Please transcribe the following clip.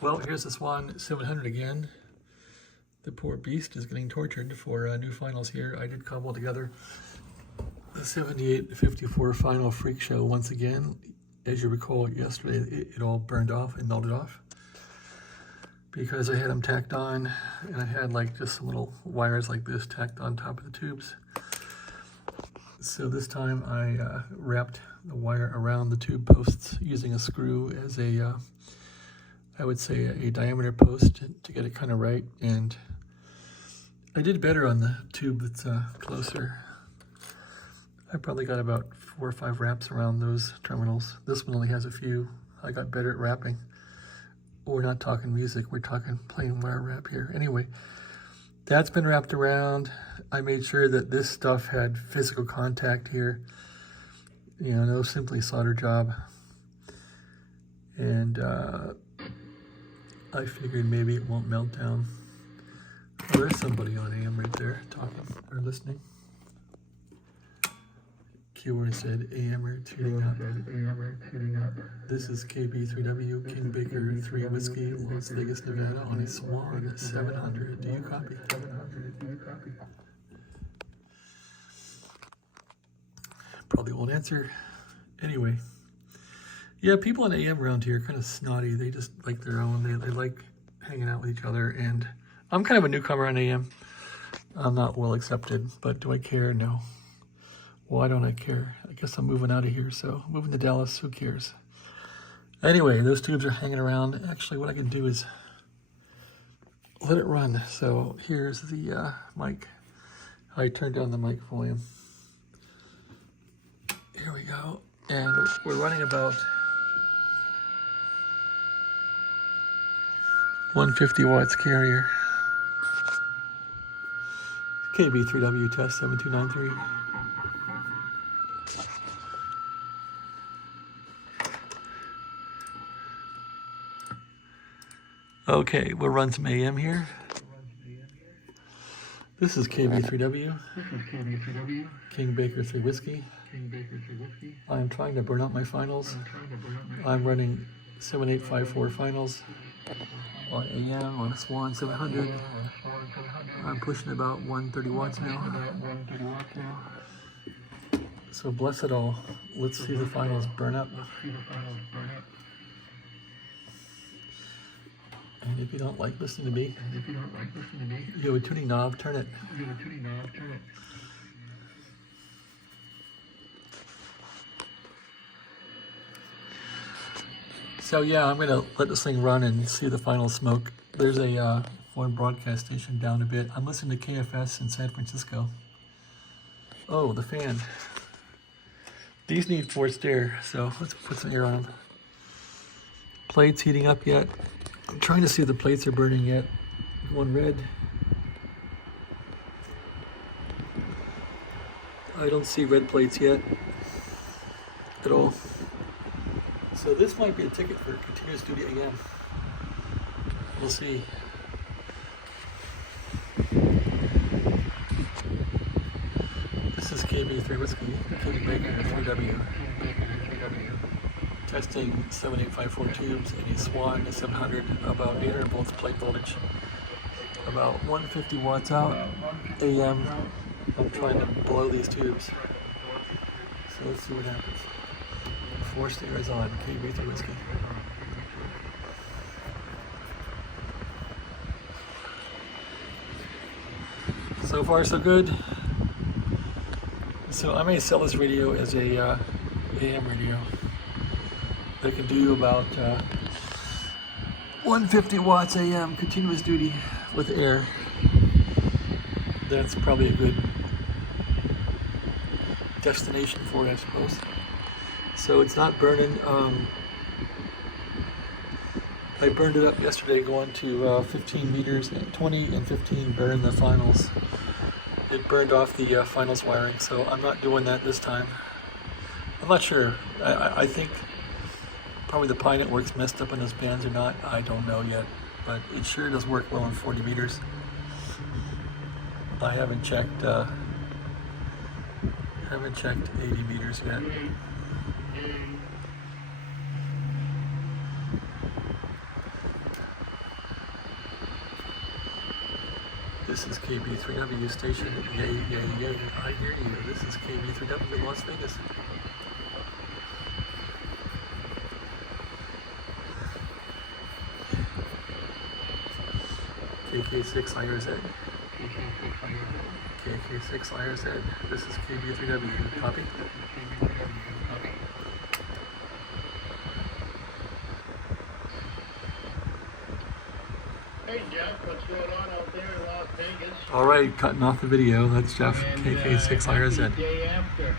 Well, here's the Swan 700 again. The poor beast is getting tortured for new finals here. I did cobble together the 78-54 final freak show once again. As you recall, yesterday it all burned off and melted off because I had them tacked on, and I had like just some little wires like this tacked on top of the tubes. So this time I wrapped the wire around the tube posts using a screw as a, I would say a diameter post to get it kind of right. And I did better on the tube that's closer. I probably got about 4 or 5 wraps around those terminals. This one only has a few. I got better at wrapping. We're not talking music, we're talking plain wire wrap here. Anyway, that's been wrapped around. I made sure that this stuff had physical contact here. You know, no simply solder job. And I figured maybe it won't melt down. Oh, there's somebody on AM right there talking or listening. Keyword said AMer tuning up. This is KB3W, King Baker 3 Whiskey, Las Vegas, Nevada on a Swan 700. Do you copy? Probably won't answer. Anyway, yeah, people on AM around here are kind of snotty. They just like their own. They like hanging out with each other. And I'm kind of a newcomer on AM. I'm not well accepted, but do I care? No. Why don't I care? I guess I'm moving out of here, so moving to Dallas, who cares? Anyway, those tubes are hanging around. Actually, what I can do is let it run. So here's the mic. I turned down the mic volume. Here we go. And we're running about 150 watts carrier. KB3W test 7293. Okay, we'll run some AM here. This is KB3W. King Baker 3 Whiskey. I'm trying to burn out my finals. I'm running 7854 finals on AM on a Swan 700. I'm pushing about 130 watts now. So bless it all. Let's see the finals burn up. And if you don't like listening to me, you have a tuning knob, turn it. So yeah, I'm gonna let this thing run and see the final smoke. There's a one broadcast station down a bit. I'm listening to KFS in San Francisco. Oh, the fan. These need forced air, so let's put some air on them. Plates heating up yet? I'm trying to see if the plates are burning yet. One red. I don't see red plates yet at all. So this might be a ticket for continuous duty AM. We'll see. This is KB3 Whiskey, King Baker 3W. Testing 7854 tubes in a Swan 700, about 800 volts plate voltage, about 150 watts out, AM. I'm trying to blow these tubes. So let's see what happens. Forced air is on, KB3 Whiskey. So far so good. So I may sell this radio as a AM radio. They can do about 150 watts AM continuous duty with air. That's probably a good destination for it, I suppose. So it's not burning. I burned it up yesterday going to 15 meters, 20 and 15 burn the finals. It burned off the finals wiring, so I'm not doing that this time. I'm not sure. I think probably the Pi network's messed up in those bands or not. I don't know yet, but it sure does work well in 40 meters. I haven't checked 80 meters yet. This is KB3W station. Yay, yay, yay. I hear you. This is KB3W Las Vegas. KK6IRZ. KK6IRZ. This is KB3W. Copy. Hey Jeff, what's going on out there in Las Vegas? All right, cutting off the video. That's Jeff, KK6IRZ. Day after.